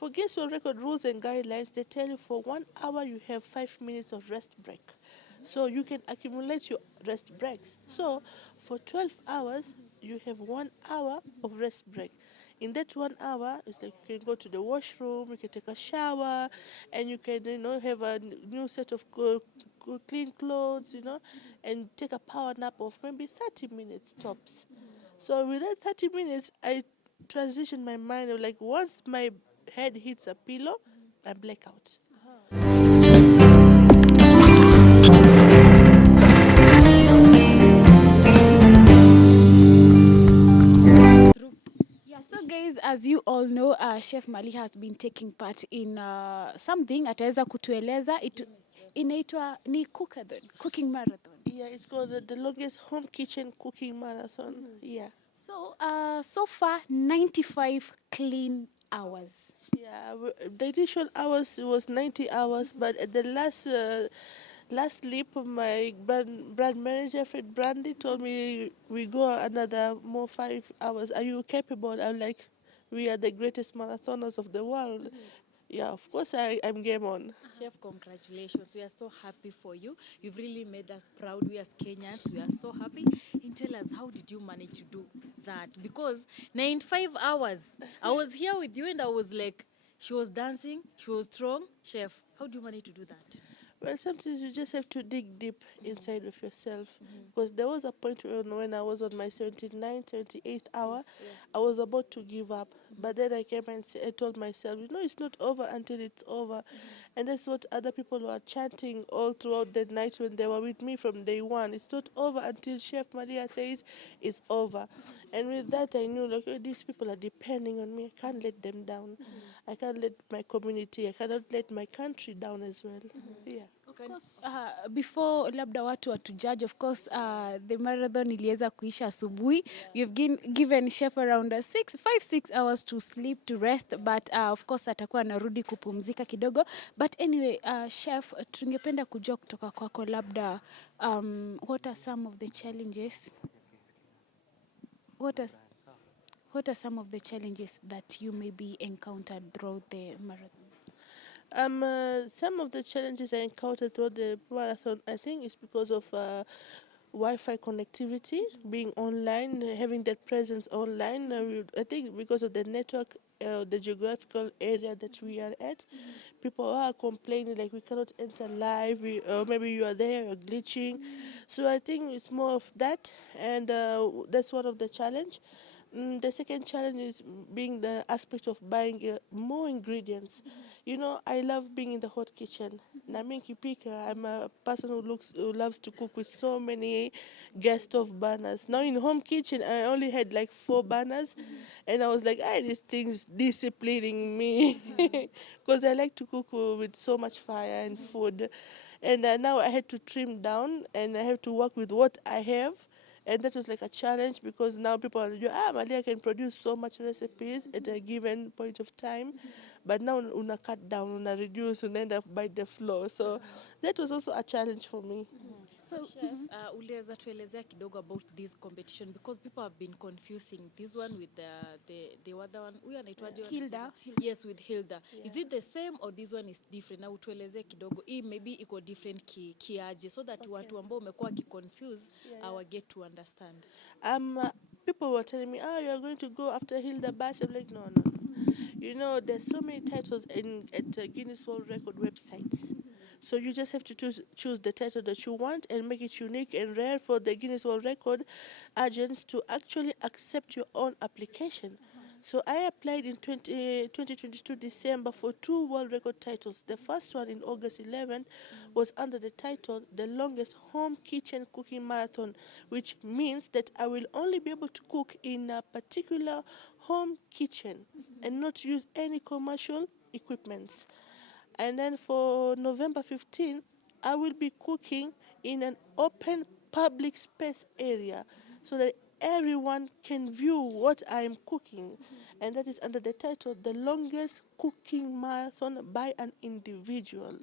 for Guinness World Record rules and guidelines, they tell you for 1 hour you have 5 minutes of rest break. So you can accumulate your rest breaks. So for 12 hours, you have 1 hour of rest break. In that 1 hour, it's like you can go to the washroom, you can take a shower, and you can, have a new set of clean clothes, and take a power nap of maybe 30 minutes tops. So with that 30 minutes, I transition my mind of like once my head hits a pillow, I black out. Yeah, so guys, as you all know, Chef Maliha has been taking part in something ataweza kutueleza inaitwa ni cookathon, cooking marathon. Yeah, it's called the longest home kitchen cooking marathon. Yeah. So, so far 95 clean hours. Yeah, the initial hours was 90 hours, but at the last leap, my brand manager, Fred Brandy, told me we go another more 5 hours. Are you capable? I'm like, we are the greatest marathoners of the world. Yeah, of course I'm game on. Chef, congratulations. We are so happy for you. You've really made us proud. We as Kenyans, we are so happy. And tell us, how did you manage to do that? Because 95 hours, I was here with you and I was like, she was dancing, she was strong. Chef, how do you manage to do that? Well, sometimes you just have to dig deep inside of yourself. Because there was a point when I was on my 79th, 78th hour, I was about to give up. But then I came and I told myself, it's not over until it's over. And that's what other people were chanting all throughout the night when they were with me from day one. It's not over until Chef Maria says it's over. And with that, I knew, like, these people are depending on me. I can't let them down. I can't let my community, I cannot let my country down as well. Yeah. Of course, before labda watu watu judge, of course, the marathon iliweza kuisha asubuhi. We have given chef around 6 hours to sleep, to rest, but of course atakuwa anarudi kupumzika kidogo. But anyway, chef, tungependa kujua kutoka kwako labda, what are some of the challenges? What are some of the challenges that you maybe encountered throughout the marathon? Some of the challenges I encountered throughout the marathon, I think, is because of Wi-Fi connectivity, being online, having that presence online. I think because of the network, the geographical area that we are at, people are complaining like we cannot enter live, or maybe you are there, you're glitching. So I think it's more of that, and that's one of the challenge. The second challenge is being the aspect of buying more ingredients. I love being in the hot kitchen. Nami kipika, I'm a person who loves to cook with so many gas stove burners. Now in home kitchen, I only had like 4 burners, and I was like, this thing's disciplining me, because I like to cook with so much fire and food, and now I had to trim down, and I have to work with what I have. And that was like a challenge because now people are, Malia can produce so much recipes at a given point of time, but now una cut down, una reduce, una end up by the floor. So that was also a challenge for me. So, Chef, uliweza tuelezea kidogo about this competition because people have been confusing this one with the other one. Huyu anaitwaje? Hilda. Yes, with Hilda. Yeah. Is it the same or this one is different? Na utuelezee kidogo. Hii maybe iko different kiaje so that watu ambao umekuwa confuse our get to understand. People were telling me, you are going to go after Hilda Bass. I'm like, no, no, no. There's so many titles at Guinness World Record websites. So you just have to choose the title that you want and make it unique and rare for the Guinness World Record agents to actually accept your own application. So I applied in 2022 December for 2 world record titles. The first one in August 11th was under the title The Longest Home Kitchen Cooking Marathon, which means that I will only be able to cook in a particular home kitchen and not use any commercial equipments. And then for November 15, I will be cooking in an open public space area so that everyone can view what I am cooking. And that is under the title The Longest Cooking Marathon by an Individual.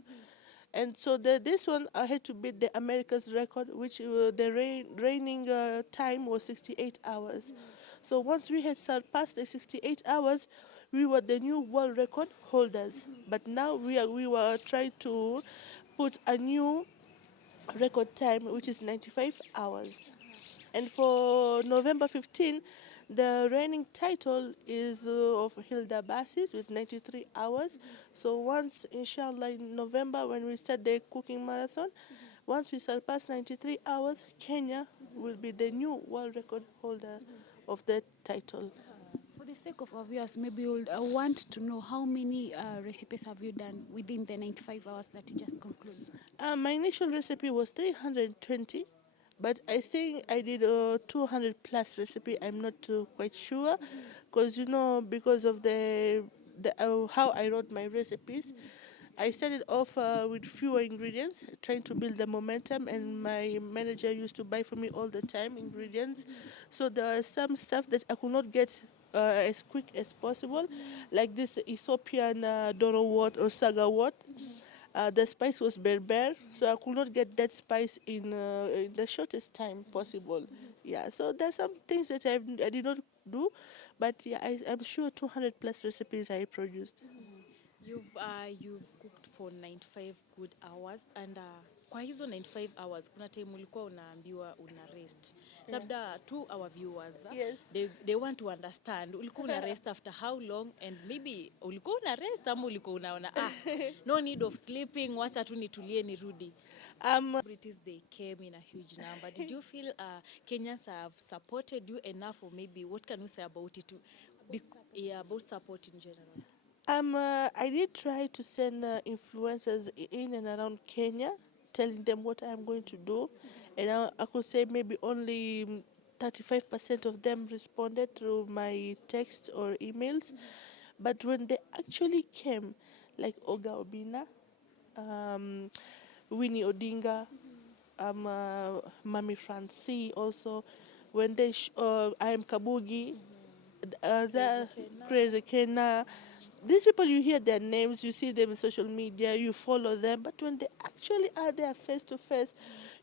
And so this one I had to beat the America's record, which the reigning time was 68 hours. So once we had surpassed the 68 hours, we were the new world record holders. But now we were trying to put a new record time, which is 95 hours. And for November 15, the reigning title is of Hilda Basis with 93 hours. So once, inshallah, in November when we start the cooking marathon, once we surpass 93 hours, Kenya will be the new world record holder of that title. For the sake of our viewers, maybe you would want to know how many recipes have you done within the 95 hours that you just concluded? My initial recipe was 320, but I think I did a 200 plus recipe. I'm not quite sure, because because of the how I wrote my recipes. I started off with fewer ingredients, trying to build the momentum, and my manager used to buy for me all the time ingredients. So there are some stuff that I could not get as quick as possible, like this Ethiopian Doro wort or Saga wort. The spice was berber, so I could not get that spice in the shortest time possible. Yeah, so there's some things that I did not do, but yeah, I'm sure 200 plus recipes I produced. You've cooked for 95 good hours and kwa hizo 95 hours kuna time ulikuwa unaambiwa una rest. Yeah. Labda to our viewers, Yes. they want to understand ulikuwa una rest after how long, and maybe ulikuwa una rest ama ulikuwa unaona no need of sleeping, wacha tu nitulie nirudi. Celebrities, they came in a huge number. Did you feel Kenyans have supported you enough, or maybe what can you say about it? Yeah, about support in general. I did try to send influencers in and around Kenya, telling them what I'm going to do, and I could say maybe only 35% of them responded through my text or emails. But when they actually came, like Oga Obina, um, Winnie Odinga, Mami Francie also, when I am Kabugi, the Crazy Kena. These people, you hear their names, you see them in social media, you follow them, but when they actually are there face to face,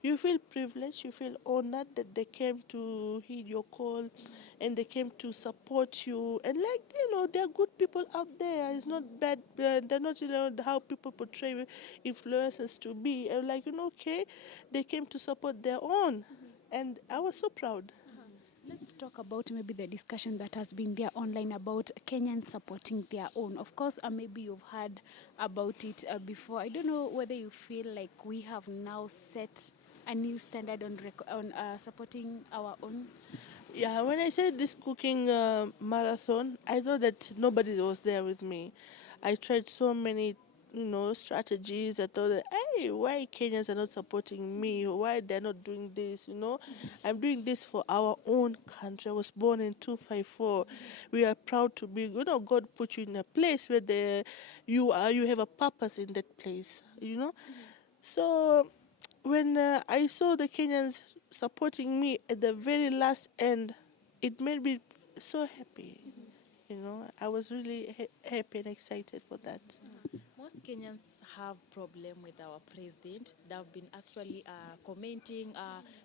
you feel privileged, you feel honored that they came to heed your call and they came to support you. And like, they're good people out there. It's not bad. They're not, how people portray influencers to be. And like, okay, they came to support their own. And I was so proud. Let's talk about maybe the discussion that has been there online about Kenyans supporting their own. Of course, maybe you've heard about it before. I don't know whether you feel like we have now set a new standard on supporting our own. Yeah, when I said this cooking marathon, I thought that nobody was there with me. I tried so many, strategies. I thought that, hey, why Kenyans are not supporting me? Why they're not doing this? I'm doing this for our own country. I was born in 254. We are proud to be. God put you in a place where you have a purpose in that place. So when I saw the Kenyans supporting me at the very last end, it made me so happy. I was really happy and excited for that. Most Kenyans have problem with our president. They've been actually commenting,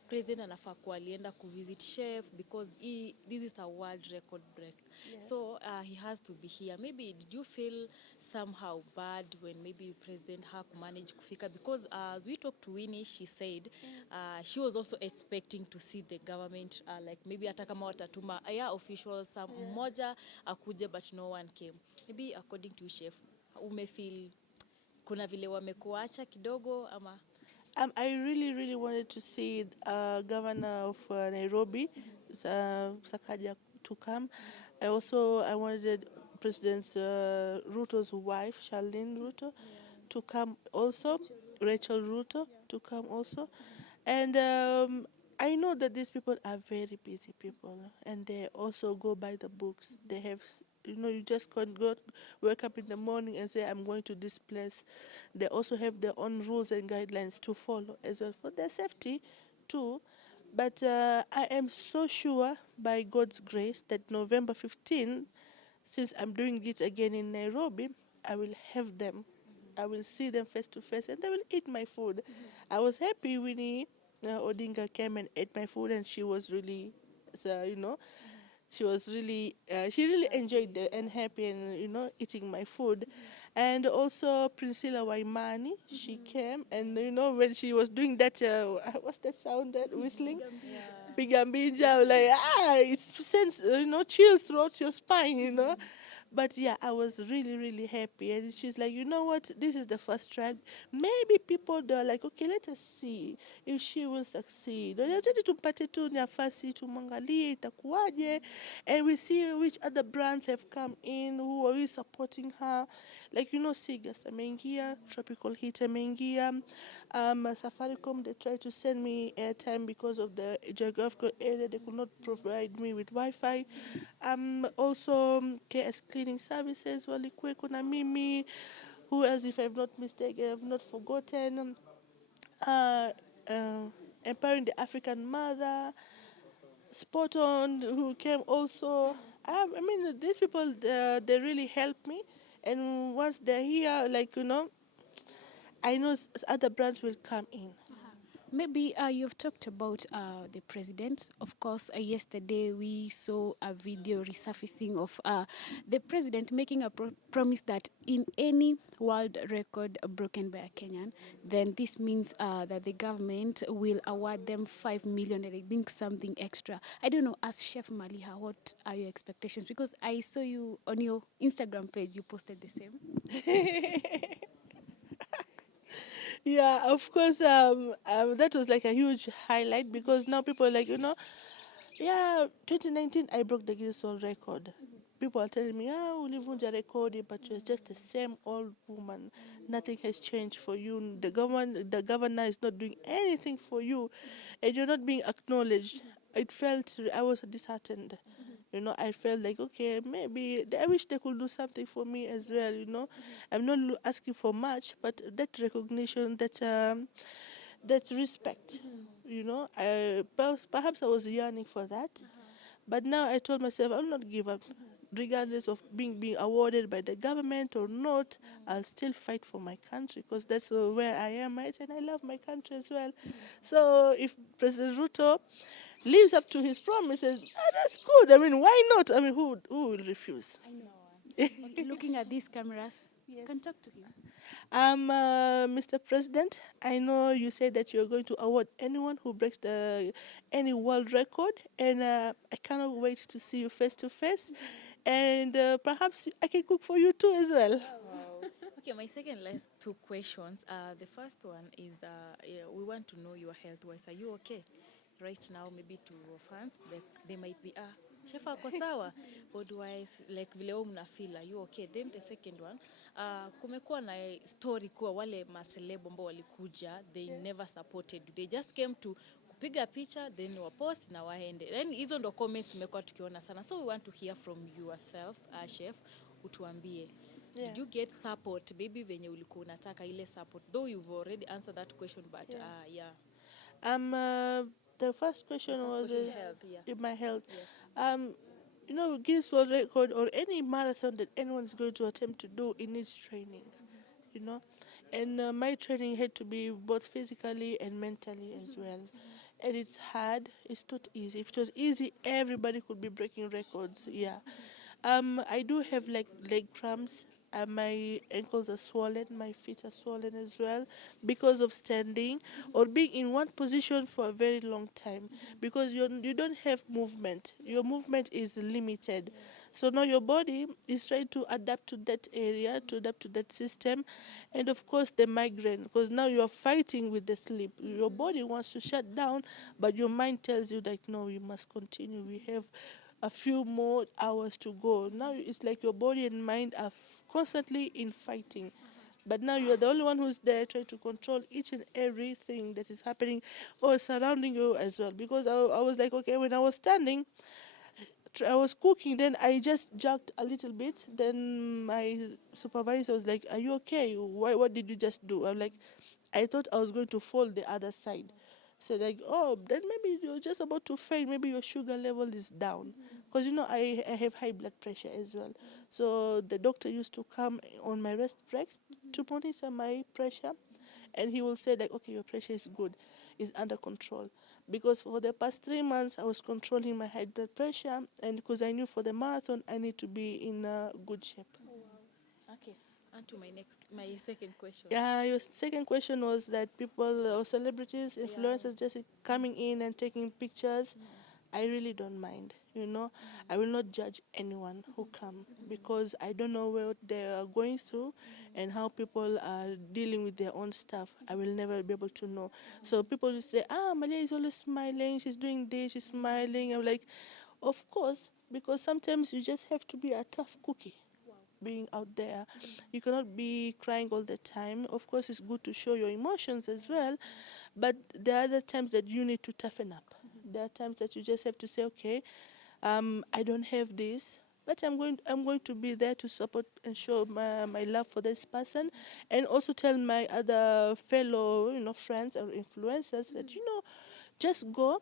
president anafaa kuwa alienda kuvisit chef because this is a world record break. Yeah. So he has to be here. Maybe did you feel somehow bad when maybe president hakumanage kufika? Because as we talked to Winnie, she said she was also expecting to see the government, like maybe hata kama watatuma officials, some mmoja akuje, but no one came. Maybe according to chef, umefeel kuna vile wamekuacha kidogo ama? I really, really wanted to see Governor of Nairobi, Sakaja, to come. I wanted President Ruto's wife, Charlene Ruto, to come also, Rachel Ruto, to come also. And I know that these people are very busy people, and they also go by the books. They have, you just can't wake up in the morning and say, I'm going to this place. They also have their own rules and guidelines to follow as well for their safety too. But I am so sure by God's grace that November 15, since I'm doing it again in Nairobi, I will have them. I will see them face to face and they will eat my food. I was happy Winnie Odinga came and ate my food, and she was really, so, She was really, she really enjoyed it and happy and, eating my food. And also Priscilla Waimani, she came and, when she was doing that, what's that sound, that whistling? Yeah. Bigambija, like, it sends, chills throughout your spine. But yeah, I was really, really happy. And she's like, you know what? This is the first try. Maybe people, they're like, okay, let us see if she will succeed. Wacha tumpate tu nafasi tumwangalie itakuwaje, and we see which other brands have come in who are really supporting her. Like, Sigas ameingia, Tropical Heat ameingia, Safaricom, they tried to send me airtime because of the geographical area. They could not provide me with Wi-Fi. Also, KS Cleaning Services walikuweko na mimi. Who else, if I've not mistaken, I've not forgotten. Uh, uh, Empowering the African Mother, Spot On, who came also. I mean, these people, they really help me. And once they're here, like, I know other brands will come in. Maybe you've talked about the president. Of course, yesterday we saw a video resurfacing of the president making a promise that in any world record broken by a Kenyan, then this means that the government will award them 5 million, and I think something extra. I don't know, as Chef Maliha, what are your expectations? Because I saw you on your Instagram page, you posted the same. Yeah, of course. That was like a huge highlight because now people are like, yeah, 2019 I broke the Guinness World Record. People are telling me, ulivunja rekodi, but you're just the same old woman. Nothing has changed for you. The governor is not doing anything for you, and you're not being acknowledged. I was disheartened. I felt like, okay, maybe I wish they could do something for me as well. I'm not asking for much, but that recognition, that respect, perhaps I was yearning for that. But now I told myself I'll not give up. Regardless of being awarded by the government or not, I'll still fight for my country because that's where I am, right? And I love my country as well. So if President Ruto lives up to his promises, that's good. I mean, why not? I mean, who will refuse? I know. No one. Okay, looking at these cameras, Yes. can talk to him. Mr. President, I know you said that you're going to award anyone who breaks any world record, and I cannot wait to see you face to face, and perhaps I can cook for you too as well. Wow. Okay, my second last two questions. The first one is yeah, we want to know your health wise. Are you okay right now? Maybe to our fans, they might be chef ako sawa body wise, like vile wewe mnafeel, are you okay? Then the second one, kumekuwa na story kuwa wale maceleb ambao walikuja, they never supported you. They just came to kupiga picha then wapost na waende. Then hizo ndo comments tumekuwa tukiona sana. So we want to hear from yourself, chef, utuambie. Yeah. Did you get support baby venye ulikuwa unataka ile support? Though you've already answered that question, but yeah. The first question was Health, yeah. in my health. Yes. Guinness World Record or any marathon that anyone is going to attempt to do, it needs training, and my training had to be both physically and mentally as well. And it's hard. It's not easy. If it was easy, everybody could be breaking records. Yeah. I do have like leg cramps. My ankles are swollen. My feet are swollen as well because of standing or being in one position for a very long time. Because you don't have movement. Your movement is limited. So now your body is trying to adapt to that area, to adapt to that system, and of course the migraine. Because now you are fighting with the sleep. Your body wants to shut down, but your mind tells you like, no, you must continue. We have a few more hours to go. Now it's like your body and mind are constantly in fighting. But now you're the only one who's there trying to control each and everything that is happening or surrounding you as well. Because I was like, okay, when I was standing, I was cooking, then I just jerked a little bit. Then my supervisor was like, are you okay? What did you just do? I'm like, I thought I was going to fall the other side. So like, oh, then maybe you're just about to faint. Maybe your sugar level is down. Because, I have high blood pressure as well. So the doctor used to come on my rest breaks to monitor my pressure. And he will say like, okay, your pressure is good, is under control. because for the past 3 months I was controlling my high blood pressure, and because I knew for the marathon I need to be in good shape. Okay. And to my second question. Yeah, your second question was that people or celebrities, influencers just coming in and taking pictures. I really don't mind, you know. I will not judge anyone who come because I don't know what they are going through and how people are dealing with their own stuff. I will never be able to know. So people will say, Malia is always smiling, she's doing this, she's smiling. I'm like, of course, because sometimes you just have to be a tough cookie being out there. You cannot be crying all the time. Of course, it's good to show your emotions as well, but there are other times that you need to toughen up. There are times that you just have to say, okay, I don't have this, but I'm going to be there to support and show my love for this person, and also tell my other fellow, friends or influencers that, just go,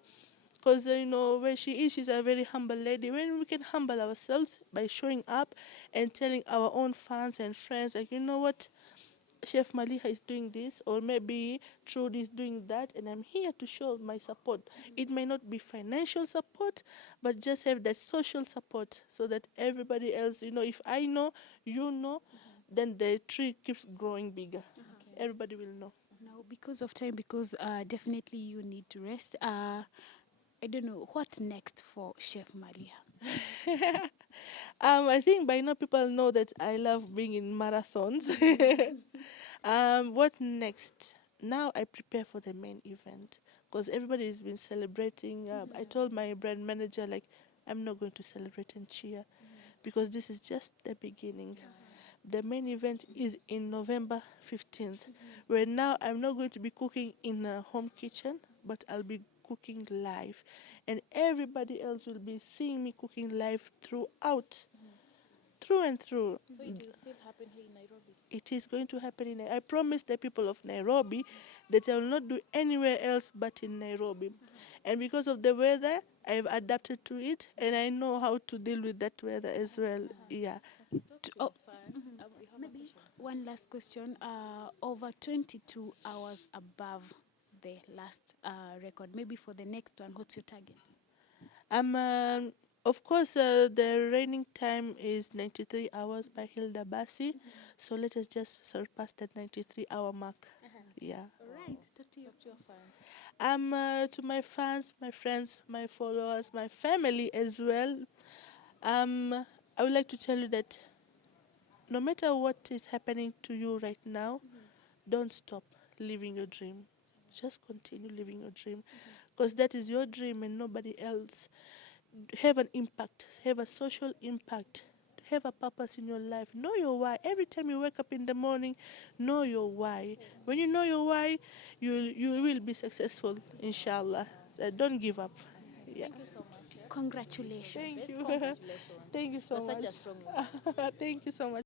because where she is, she's a very humble lady. When we can humble ourselves by showing up and telling our own fans and friends, like, you know what, Chef Maliha is doing this, or maybe Trudy is doing that, and I'm here to show my support. It may not be financial support, but just have that social support so that everybody else, if I know, you know, then the tree keeps growing bigger. Everybody will know. Now, because of time, because definitely you need to rest. I don't know what's next for Chef Maliha. I think by now people know that I love being in marathons. What next? Now I prepare for the main event because everybody has been celebrating. I told my brand manager, like, I'm not going to celebrate and cheer because this is just the beginning. The main event is in November 15th, where now I'm not going to be cooking in a home kitchen, but I'll be cooking live. And everybody else will be seeing me cooking live throughout, through and through. So it will still happen here in Nairobi. It is going to happen I promise the people of Nairobi that I will not do anywhere else but in Nairobi. And because of the weather, I've adapted to it and I know how to deal with that weather as well. Yeah. Okay, talk to Oh, the fans. You have a maybe question. one last question. Over 22 hours above the last record. Maybe for the next one, what's your target? Of course, the reigning time is 93 hours by Hilda Basi. So let us just surpass that 93-hour mark. Yeah. All right, talk to you. Talk to your fans. To my fans, my friends, my followers, my family as well, I would like to tell you that no matter what is happening to you right now, don't stop living your dream. Just continue living your dream because that is your dream and nobody else. Have an impact, have a social impact, have a purpose in your life. Know your why. Every time you wake up in the morning, know your why. When you know your why, you will be successful, inshallah. So don't give up. Yeah. Thank you so much, Chef. Congratulations. Thank Best you. congratulations. Thank you You're so such much. a strong woman. Thank you so much.